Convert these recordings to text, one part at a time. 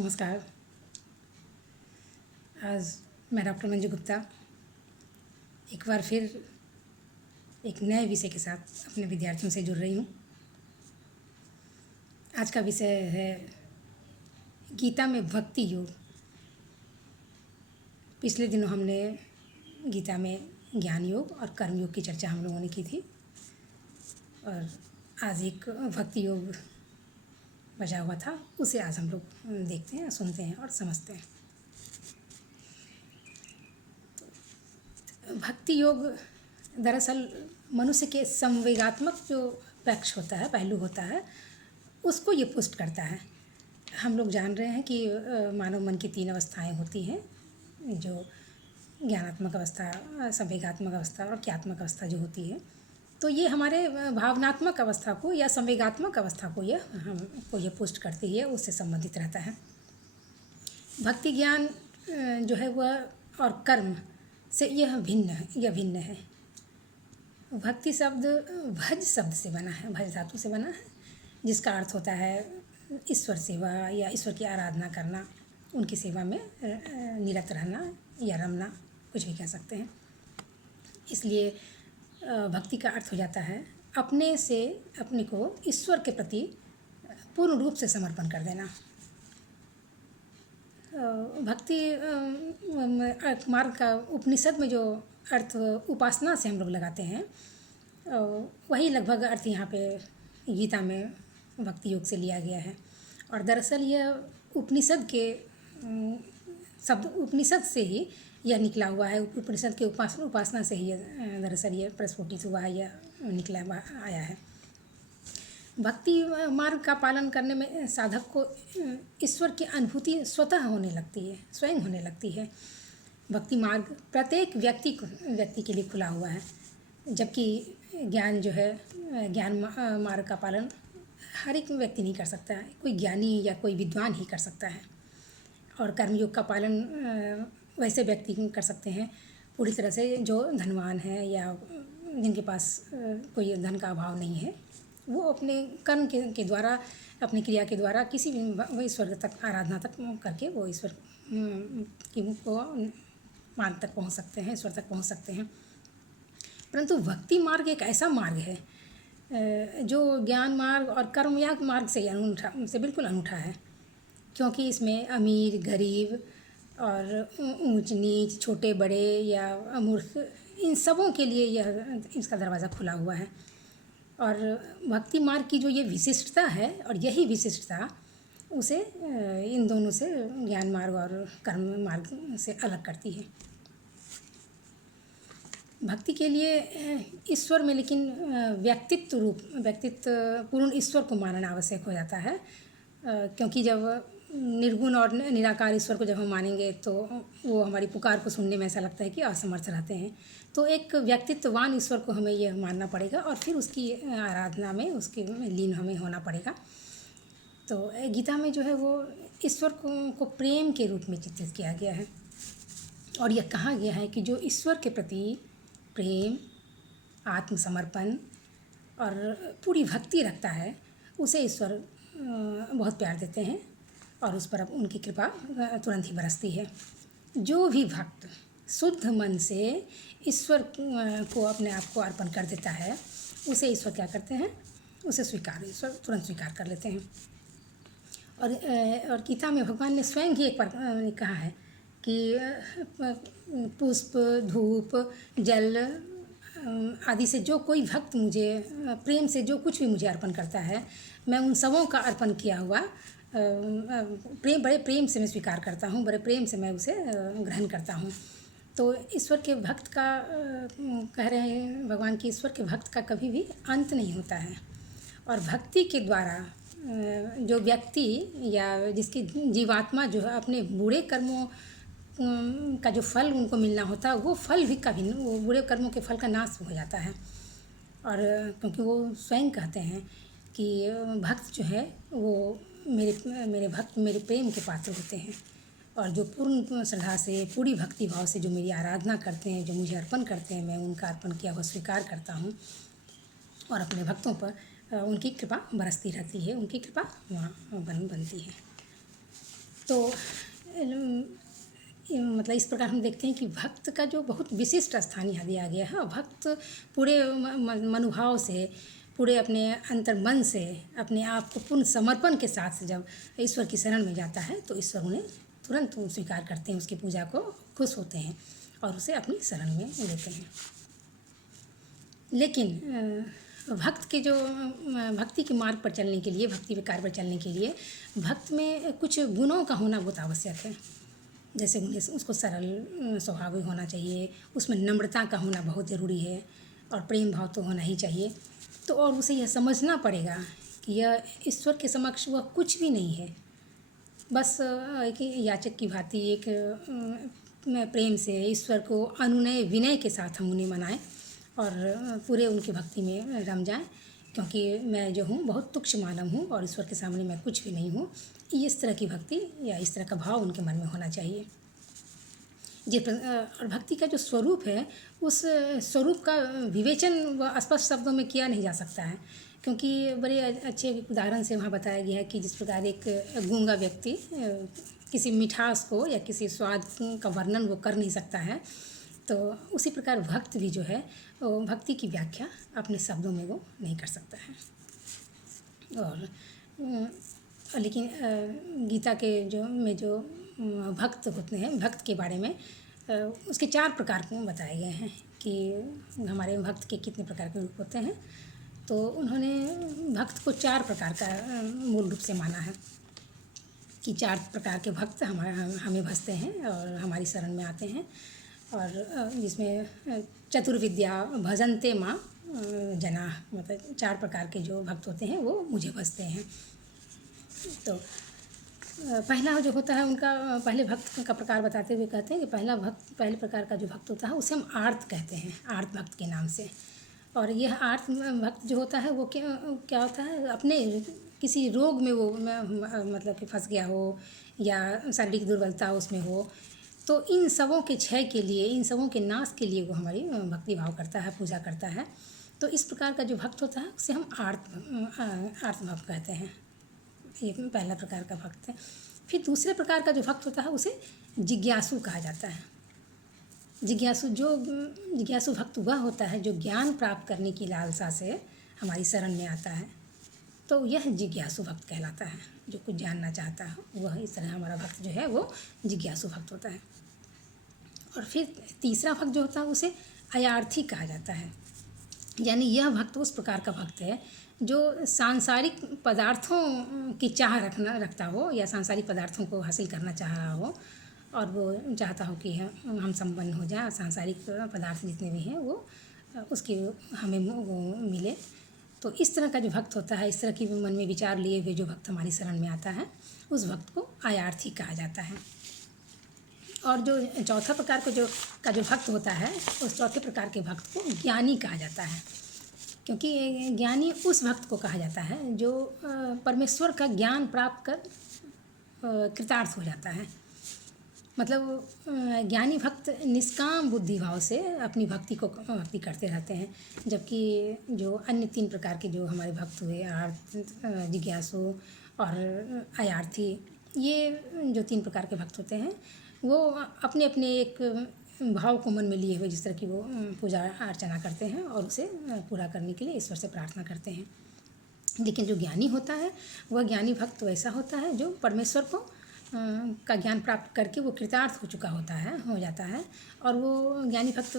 नमस्कार। आज मैं डॉक्टर मंजू गुप्ता एक बार फिर एक नए विषय के साथ अपने विद्यार्थियों से जुड़ रही हूँ। आज का विषय है गीता में भक्ति योग। पिछले दिनों हमने गीता में ज्ञान योग और कर्म योग की चर्चा हम लोगों ने की थी और आज एक भक्ति योग बचा हुआ था, उसे आज हम लोग देखते हैं, सुनते हैं और समझते हैं। भक्ति योग दरअसल मनुष्य के संवेगात्मक जो पक्ष होता है, पहलू होता है, उसको ये पुष्ट करता है। हम लोग जान रहे हैं कि मानव मन की 3 अवस्थाएं होती हैं, जो ज्ञानात्मक अवस्था, संवेगात्मक अवस्था और क्रियात्मक अवस्था जो होती है। तो ये हमारे भावनात्मक अवस्था को या संवेगात्मक अवस्था को हमको ये पुष्ट करती है, उससे संबंधित रहता है। भक्ति ज्ञान जो है वह और कर्म से यह भिन्न है। भक्ति शब्द भज शब्द से बना है, भज धातु से बना है, जिसका अर्थ होता है ईश्वर सेवा या ईश्वर की आराधना करना, उनकी सेवा में निरत रहना या रमना, कुछ भी कह सकते हैं। इसलिए भक्ति का अर्थ हो जाता है अपने से अपने को ईश्वर के प्रति पूर्ण रूप से समर्पण कर देना। भक्ति मार्ग का उपनिषद में जो अर्थ उपासना से हम लोग लगाते हैं, वही लगभग अर्थ यहाँ पे गीता में भक्ति योग से लिया गया है। और दरअसल यह उपनिषद के शब्द, उपनिषद से ही यह निकला हुआ है। उपनिषद के उपासना से ही दरअसल ये प्रस्फुटित हुआ है, यह निकला आया है। भक्ति मार्ग का पालन करने में साधक को ईश्वर की अनुभूति स्वतः होने लगती है, स्वयं होने लगती है। भक्ति मार्ग प्रत्येक व्यक्ति के लिए खुला हुआ है, जबकि ज्ञान जो है, ज्ञान मार्ग का पालन हर एक व्यक्ति नहीं कर सकता है, कोई ज्ञानी या कोई विद्वान ही कर सकता है। और कर्मयोग का पालन वैसे व्यक्ति कर सकते हैं पूरी तरह से जो धनवान है या जिनके पास कोई धन का अभाव नहीं है। वो अपने कर्म के द्वारा, अपनी क्रिया के द्वारा किसी भी ईश्वर तक आराधना तक करके वो ईश्वर की को मार्ग तक पहुंच सकते हैं, ईश्वर तक पहुंच सकते हैं। परंतु भक्ति मार्ग एक ऐसा मार्ग है जो ज्ञान मार्ग और कर्मयोग मार्ग से बिल्कुल अनूठा है, क्योंकि इसमें अमीर गरीब और ऊंच नीच, छोटे बड़े या मूर्ख, इन सबों के लिए यह इसका दरवाज़ा खुला हुआ है। और भक्ति मार्ग की जो ये विशिष्टता है, और यही विशिष्टता उसे इन दोनों से, ज्ञान मार्ग और कर्म मार्ग से अलग करती है। भक्ति के लिए ईश्वर में लेकिन व्यक्तित्व पूर्ण ईश्वर को मानना आवश्यक हो जाता है, क्योंकि जब निर्गुण और निराकार ईश्वर को जब हम मानेंगे तो वो हमारी पुकार को सुनने में ऐसा लगता है कि असमर्थ रहते हैं। तो एक व्यक्तित्ववान ईश्वर को हमें यह मानना पड़ेगा और फिर उसकी आराधना में, उसके लीन हमें होना पड़ेगा। तो गीता में जो है वो ईश्वर को प्रेम के रूप में चित्रित किया गया है, और यह कहा गया है कि जो ईश्वर के प्रति प्रेम, आत्मसमर्पण और पूरी भक्ति रखता है, उसे ईश्वर बहुत प्यार देते हैं और उस पर अब उनकी कृपा तुरंत ही बरसती है। जो भी भक्त शुद्ध मन से ईश्वर को, अपने आप को अर्पण कर देता है, उसे ईश्वर क्या करते हैं, उसे ईश्वर तुरंत स्वीकार कर लेते हैं। और गीता में भगवान ने स्वयं ही एक बार कहा है कि पुष्प, धूप, जल आदि से जो कोई भक्त मुझे प्रेम से जो कुछ भी मुझे अर्पण करता है, मैं उन सबों का अर्पण किया हुआ बड़े प्रेम से मैं स्वीकार करता हूँ, बड़े प्रेम से मैं उसे ग्रहण करता हूँ। तो ईश्वर के भक्त का कह रहे हैं भगवान कि ईश्वर के भक्त का कभी भी अंत नहीं होता है। और भक्ति के द्वारा जो व्यक्ति या जिसकी जीवात्मा जो है अपने बुरे कर्मों का जो फल उनको मिलना होता है, वो फल भी कभी, वो बुरे कर्मों के फल का नाश हो जाता है। और क्योंकि वो स्वयं कहते हैं कि भक्त जो है वो मेरे भक्त मेरे प्रेम के पात्र होते हैं, और जो पूर्ण श्रद्धा से, पूरी भक्ति भाव से जो मेरी आराधना करते हैं, जो मुझे अर्पण करते हैं, मैं उनका अर्पण किया हुआ स्वीकार करता हूँ और अपने भक्तों पर उनकी कृपा बरसती रहती है, उनकी कृपा वहाँ बनती है। तो मतलब इस प्रकार हम देखते हैं कि भक्त का जो बहुत विशिष्ट स्थान यहाँ दिया गया है। भक्त पूरे मनोभाव से, पूरे अपने अंतर्मन से, अपने आप को पूर्ण समर्पण के साथ जब ईश्वर की शरण में जाता है तो ईश्वर उन्हें तुरंत स्वीकार करते हैं, उसकी पूजा को खुश होते हैं और उसे अपनी शरण में लेते हैं। लेकिन भक्त के जो भक्ति के मार्ग पर चलने के लिए, भक्ति विकार पर चलने के लिए भक्त में कुछ गुणों का होना बहुत आवश्यक है। जैसे उन्हें उसको सरल स्वभाव होना चाहिए, उसमें नम्रता का होना बहुत ज़रूरी है और प्रेम भाव तो होना ही चाहिए। तो और उसे यह समझना पड़ेगा कि यह ईश्वर के समक्ष वह कुछ भी नहीं है, बस एक याचक की भांति एक प्रेम से ईश्वर को अनुनय विनय के साथ हम उन्हें मनाएं और पूरे उनकी भक्ति में रम जाएं, क्योंकि मैं जो हूँ बहुत तुच्छ मानव हूँ और ईश्वर के सामने मैं कुछ भी नहीं हूँ। इस तरह की भक्ति या इस तरह का भाव उनके मन में होना चाहिए। और भक्ति का जो स्वरूप है, उस स्वरूप का विवेचन व स्पष्ट शब्दों में किया नहीं जा सकता है, क्योंकि बड़े अच्छे उदाहरण से वहाँ बताया गया है कि जिस प्रकार एक गूंगा व्यक्ति किसी मिठास को या किसी स्वाद का वर्णन वो कर नहीं सकता है, तो उसी प्रकार भक्त भी जो है वो भक्ति की व्याख्या अपने शब्दों में वो नहीं कर सकता है। और लेकिन गीता के जो भक्त होते हैं, भक्त के बारे में उसके 4 प्रकार बताए गए हैं कि हमारे भक्त के कितने प्रकार के रूप होते हैं। तो उन्होंने भक्त को 4 प्रकार का मूल रूप से माना है कि 4 प्रकार के भक्त हमें भजते हैं और हमारी शरण में आते हैं, और जिसमें चतुर्विद्या भजन्ते मां जना, मतलब 4 प्रकार के जो भक्त होते हैं वो मुझे भजते हैं। तो पहला जो होता है उनका पहले भक्त का प्रकार बताते हुए कहते हैं कि पहले प्रकार का जो भक्त होता है उसे हम आर्त कहते हैं, आर्त भक्त के नाम से। और यह आर्त भक्त जो होता है वो क्या होता है, अपने किसी रोग में वो मतलब कि फंस गया हो या शारीरिक दुर्बलता उसमें हो, तो इन सबों के क्षय के लिए, इन सबों के नाश के लिए वो हमारी भक्ति भाव करता है, पूजा करता है। तो इस प्रकार का जो भक्त होता है उसे हम आर्त भक्त कहते हैं। ये पहला प्रकार का भक्त है। फिर दूसरे प्रकार का जो भक्त होता है उसे जिज्ञासु कहा जाता है। जिज्ञासु भक्त वह होता है जो ज्ञान प्राप्त करने की लालसा से हमारी शरण में आता है, तो यह जिज्ञासु भक्त कहलाता है। जो कुछ जानना चाहता है वह, इस तरह हमारा भक्त जो है वो जिज्ञासु भक्त होता है। और फिर तीसरा भक्त जो होता है उसे अयार्थी कहा जाता है, यानी यह भक्त उस प्रकार का भक्त है जो सांसारिक पदार्थों की चाह रखता हो या सांसारिक पदार्थों को हासिल करना चाह रहा हो, और वो चाहता हो कि हम संपन्न हो जाए, सांसारिक पदार्थ जितने भी हैं वो उसकी हमें वो मिले। तो इस तरह का जो भक्त होता है, इस तरह की मन में विचार लिए हुए जो भक्त हमारी शरण में आता है, उस भक्त को अयार्थी कहा जाता है। और जो चौथा प्रकार का जो भक्त होता है, उस चौथे प्रकार के भक्त को ज्ञानी कहा जाता है, क्योंकि ज्ञानी उस भक्त को कहा जाता है जो परमेश्वर का ज्ञान प्राप्त कर कृतार्थ हो जाता है। मतलब ज्ञानी भक्त निष्काम बुद्धि भाव से अपनी भक्ति करते रहते हैं, जबकि जो अन्य 3 प्रकार के जो हमारे भक्त हुए, आर्त, जिज्ञासु और अयार्थी, ये जो 3 प्रकार के भक्त होते हैं वो अपने अपने एक भाव को मन में लिए हुए जिस तरह की वो पूजा अर्चना करते हैं और उसे पूरा करने के लिए ईश्वर से प्रार्थना करते हैं। लेकिन जो ज्ञानी होता है वह ज्ञानी भक्त वैसा होता है जो परमेश्वर को का ज्ञान प्राप्त करके वो कृतार्थ हो जाता है, और वो ज्ञानी भक्त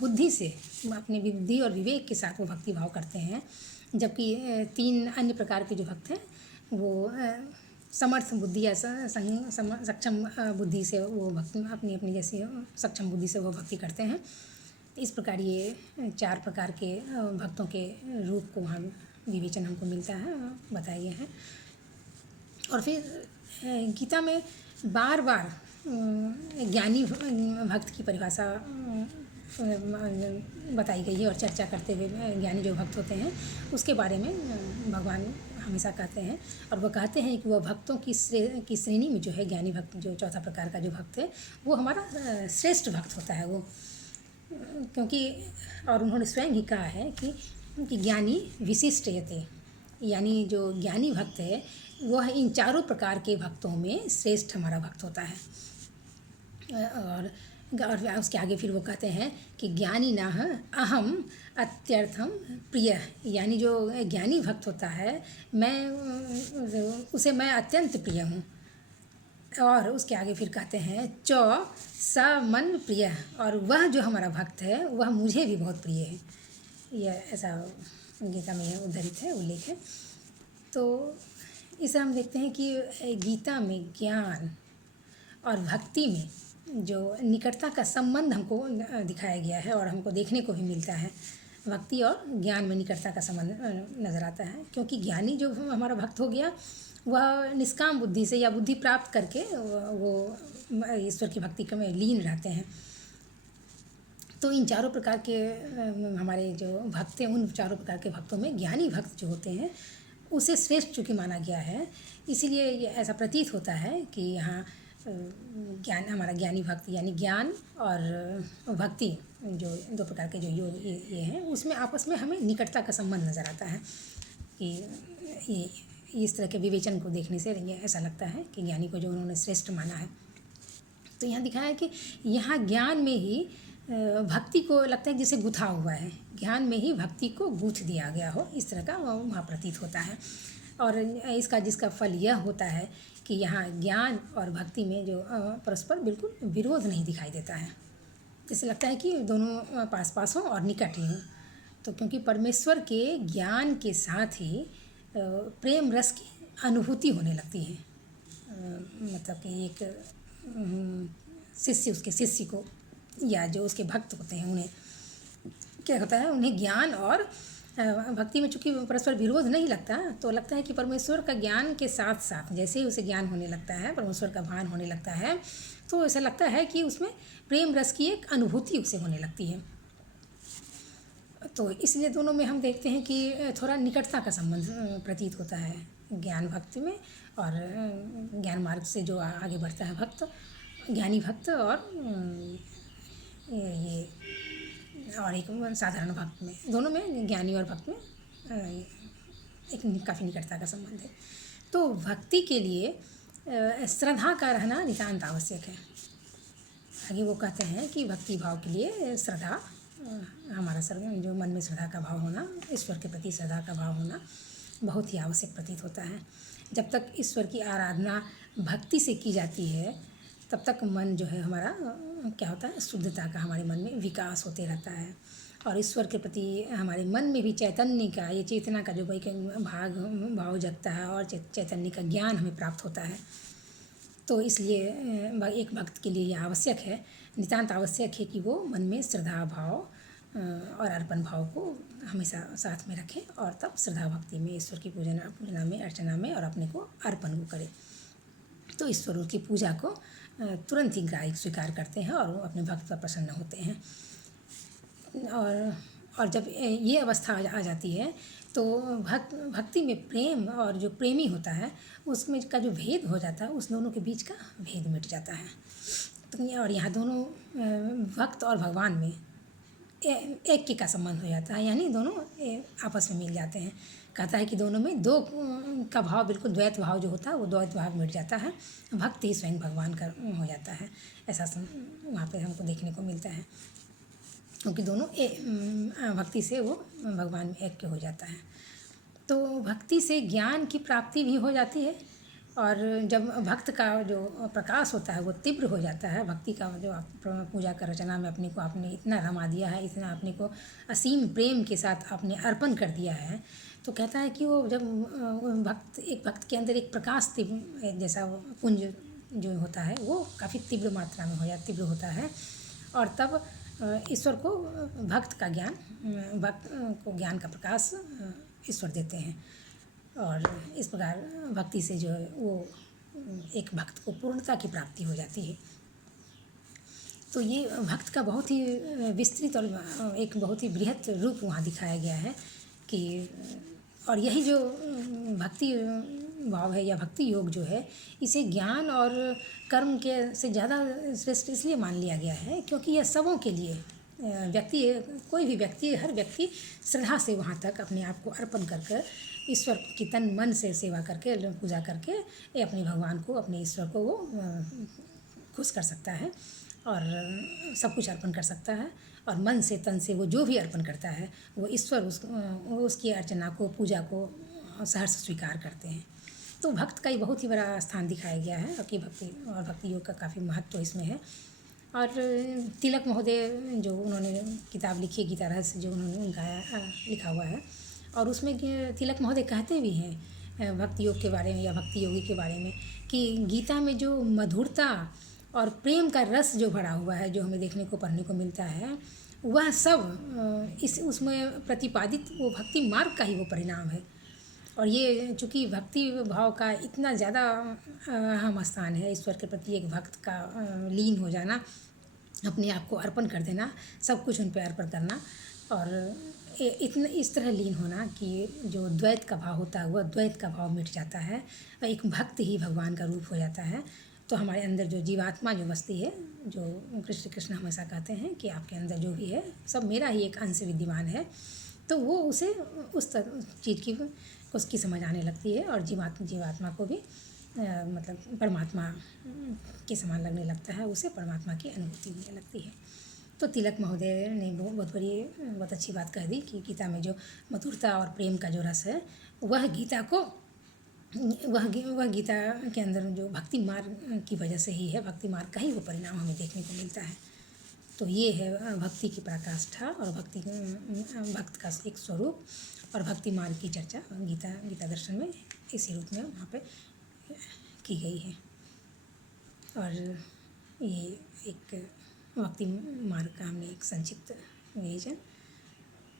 बुद्धि से, अपनी बुद्धि और विवेक के साथ वो भक्ति भाव करते हैं। जबकि 3 अन्य प्रकार के जो भक्त हैं वो समर्थ बुद्धि या सक्षम बुद्धि से वो भक्ति अपनी अपनी जैसी सक्षम बुद्धि से वो भक्ति करते हैं। इस प्रकार ये 4 प्रकार के भक्तों के रूप को हम विवेचन हमको मिलता है, बताए गए हैं। और फिर गीता में बार बार ज्ञानी भक्त की परिभाषा बताई गई है, और चर्चा करते हुए ज्ञानी जो भक्त होते हैं उसके बारे में भगवान हमेशा कहते हैं, और वो कहते हैं कि वह भक्तों की श्रेणी में जो है ज्ञानी भक्त, जो चौथा प्रकार का जो भक्त है वो हमारा श्रेष्ठ भक्त होता है वो, क्योंकि और उन्होंने स्वयं ही कहा है कि ज्ञानी विशिष्ट यते, यानी जो ज्ञानी भक्त है वह इन चारों प्रकार के भक्तों में श्रेष्ठ हमारा भक्त होता है। और उसके आगे फिर वो कहते हैं कि ज्ञानी नाह अहम अत्यर्थम प्रिय, यानी जो ज्ञानी भक्त होता है उसे मैं अत्यंत प्रिय हूँ। और उसके आगे फिर कहते हैं च स मन प्रिय, और वह जो हमारा भक्त है वह मुझे भी बहुत प्रिय है। यह ऐसा गीता में उद्धृत है, उल्लेख है। तो इसे हम देखते हैं कि गीता में ज्ञान और भक्ति में जो निकटता का संबंध हमको दिखाया गया है और हमको देखने को भी मिलता है। भक्ति और ज्ञान में निकटता का संबंध नज़र आता है, क्योंकि ज्ञानी जो हमारा भक्त हो गया वह निष्काम बुद्धि से या बुद्धि प्राप्त करके वो ईश्वर की भक्ति में लीन रहते हैं। तो इन चारों प्रकार के हमारे जो भक्त हैं, उन चारों प्रकार के भक्तों में ज्ञानी भक्त जो होते हैं उसे श्रेष्ठ चूँकि माना गया है, इसीलिए ये ऐसा प्रतीत होता है कि यहाँ ज्ञान हमारा ज्ञानी भक्त यानी ज्ञान और भक्ति जो दो प्रकार के जो योग ये हैं, उसमें आपस में हमें निकटता का संबंध नज़र आता है। कि ये इस तरह के विवेचन को देखने से ये ऐसा लगता है कि ज्ञानी को जो उन्होंने श्रेष्ठ माना है। तो यहाँ दिखाया है कि यहाँ ज्ञान में ही भक्ति को लगता है जिसे गुथा हुआ है, ज्ञान में ही भक्ति को गूँथ दिया गया हो, इस तरह का वहाँ प्रतीत होता है। और जिसका फल यह होता है कि यहाँ ज्ञान और भक्ति में जो परस्पर बिल्कुल विरोध नहीं दिखाई देता है, जैसे लगता है कि दोनों पास पास हों और निकट ही हों। तो क्योंकि परमेश्वर के ज्ञान के साथ ही प्रेम रस की अनुभूति होने लगती है। मतलब कि एक शिष्य उसके शिष्य को या जो उसके भक्त होते हैं उन्हें क्या होता है, उन्हें ज्ञान और भक्ति में चूँकि परस्पर विरोध नहीं लगता, तो लगता है कि परमेश्वर का ज्ञान के साथ साथ जैसे ही उसे ज्ञान होने लगता है, परमेश्वर का भान होने लगता है, तो ऐसा लगता है कि उसमें प्रेम रस की एक अनुभूति उसे होने लगती है। तो इसलिए दोनों में हम देखते हैं कि थोड़ा निकटता का संबंध प्रतीत होता है ज्ञान भक्ति में, और ज्ञान मार्ग से जो आगे बढ़ता है भक्त, ज्ञानी भक्त, और ये और एक साधारण भक्त में, दोनों में ज्ञानी और भक्त में एक काफ़ी निकटता का संबंध है। तो भक्ति के लिए श्रद्धा का रहना नितांत आवश्यक है। आगे वो कहते हैं कि भक्ति भाव के लिए श्रद्धा, हमारा जो मन में श्रद्धा का भाव होना, ईश्वर के प्रति श्रद्धा का भाव होना बहुत ही आवश्यक प्रतीत होता है। जब तक ईश्वर की आराधना भक्ति से की जाती है तब तक मन जो है हमारा क्या होता है, शुद्धता का हमारे मन में विकास होते रहता है, और ईश्वर के प्रति हमारे मन में भी चैतन्य का, ये चेतना का जो भाव जगता है, और चैतन्य का ज्ञान हमें प्राप्त होता है। तो इसलिए एक भक्त के लिए यह आवश्यक है, नितांत आवश्यक है कि वो मन में श्रद्धा भाव और अर्पण भाव को हमेशा साथ में रखें, और तब श्रद्धा भक्ति में ईश्वर की पूजना में, अर्चना में और अपने को अर्पण को करें। तो ईश्वर की पूजा को तुरंत ही ग्राह्य स्वीकार करते हैं और वो अपने भक्त पर प्रसन्न होते हैं। और जब ये अवस्था आ जाती है तो भक्ति में प्रेम और जो प्रेमी होता है उसमें का जो भेद हो जाता है, उस दोनों के बीच का भेद मिट जाता है। तो और यहाँ दोनों भक्त और भगवान में एक का संबंध हो जाता है, यानी दोनों आपस में मिल जाते हैं। कहता है कि दोनों में दो का भाव, बिल्कुल द्वैत भाव जो होता है वो द्वैत भाव मिट जाता है, भक्त ही स्वयं भगवान का हो जाता है। ऐसा वहाँ पे हमको देखने को मिलता है, क्योंकि दोनों भक्ति से वो भगवान में ऐक्य हो जाता है। तो भक्ति से ज्ञान की प्राप्ति भी हो जाती है, और जब भक्त का जो प्रकाश होता है वो तीव्र हो जाता है, भक्ति का जो पूजा का रचना में अपने को आपने इतना रमा दिया है, इतना अपने को असीम प्रेम के साथ आपने अर्पण कर दिया है, तो कहता है कि वो जब एक भक्त के अंदर एक प्रकाश जैसा पुंज जो होता है वो काफ़ी तीव्र मात्रा में तीव्र होता है, और तब ईश्वर को भक्त को ज्ञान का प्रकाश ईश्वर देते हैं, और इस प्रकार भक्ति से जो है वो एक भक्त को पूर्णता की प्राप्ति हो जाती है। तो ये भक्त का बहुत ही विस्तृत और एक बहुत ही बृहत रूप वहाँ दिखाया गया है कि, और यही जो भक्ति भाव है या भक्ति योग जो है, इसे ज्ञान और कर्म के से ज़्यादा श्रेष्ठ इसलिए मान लिया गया है क्योंकि यह सबों के लिए व्यक्ति, कोई भी व्यक्ति, हर व्यक्ति श्रद्धा से वहाँ तक अपने आप को अर्पण कर कर ईश्वर की तन मन से सेवा करके, पूजा करके ये अपने भगवान को, अपने ईश्वर को वो खुश कर सकता है और सब कुछ अर्पण कर सकता है। और मन से, तन से वो जो भी अर्पण करता है वो ईश्वर उसकी अर्चना को, पूजा को सहर्ष स्वीकार करते हैं। तो भक्त का ही बहुत ही बड़ा स्थान दिखाया गया है कि भक्ति और भक्ति योग का काफ़ी महत्व इसमें है। और तिलक महोदय जो उन्होंने किताब लिखी है गीता रहस्य, जो उन्होंने लिखा हुआ है, और उसमें तिलक महोदय कहते भी हैं भक्ति योग के बारे में या भक्ति योगी के बारे में कि गीता में जो मधुरता और प्रेम का रस जो भरा हुआ है, जो हमें देखने को, पढ़ने को मिलता है, वह सब उसमें प्रतिपादित वो भक्ति मार्ग का ही वो परिणाम है। और ये चूँकि भक्ति भाव का इतना ज़्यादा अहम स्थान है, ईश्वर के प्रति एक भक्त का लीन हो जाना, अपने आप को अर्पण कर देना, सब कुछ उन पर अर्पण करना, और इतना इस तरह लीन होना कि जो द्वैत का भाव होता है वह द्वैत का भाव मिट जाता है, एक भक्त ही भगवान का रूप हो जाता है। तो हमारे अंदर जो जीवात्मा जो बसती है, जो कृष्ण हमेशा कहते हैं कि आपके अंदर जो भी है सब मेरा ही एक अंश विद्यमान है, तो वो उसे उस चीज़ की उसकी समझ आने लगती है और जीवात्मा को भी मतलब परमात्मा के समान लगने लगता है, उसे परमात्मा की अनुभूति होने लगती है। तो तिलक महोदय ने बहुत अच्छी बात कह दी कि गीता में जो मधुरता और प्रेम का जो रस है, वह गीता के अंदर जो भक्ति मार्ग की वजह से ही है, भक्ति मार्ग का ही वो परिणाम हमें देखने को मिलता है। तो ये है भक्ति की पराकाष्ठा और भक्त का एक स्वरूप और भक्ति मार्ग की चर्चा गीता दर्शन में इसी रूप में वहाँ पे की गई है। और ये एक भक्ति मार्ग का हमने एक संक्षिप्त विवेचन,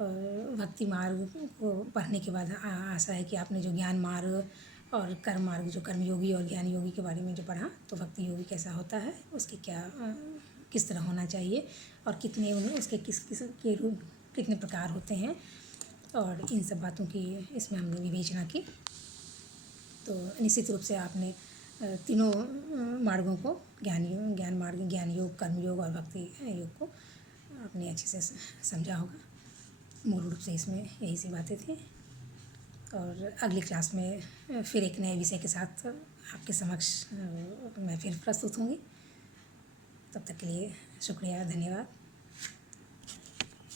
और भक्ति मार्ग को पढ़ने के बाद आशा है कि आपने जो ज्ञान मार्ग और कर्म मार्ग, जो कर्मयोगी और ज्ञान योगी के बारे में जो पढ़ा, तो भक्ति योगी कैसा होता है, उसके किस तरह होना चाहिए और कितने उसके के रूप कितने प्रकार होते हैं, और इन सब बातों की इसमें हमने विवेचना की। तो निश्चित रूप से आपने तीनों मार्गों को, ज्ञान मार्ग, ज्ञान योग, कर्म योग और भक्ति योग को आपने अच्छे से समझा होगा। मूल रूप से इसमें यही सी बातें थी, और अगली क्लास में फिर एक नए विषय के साथ आपके समक्ष मैं फिर प्रस्तुत होंगी। तब तक के लिए शुक्रिया, धन्यवाद।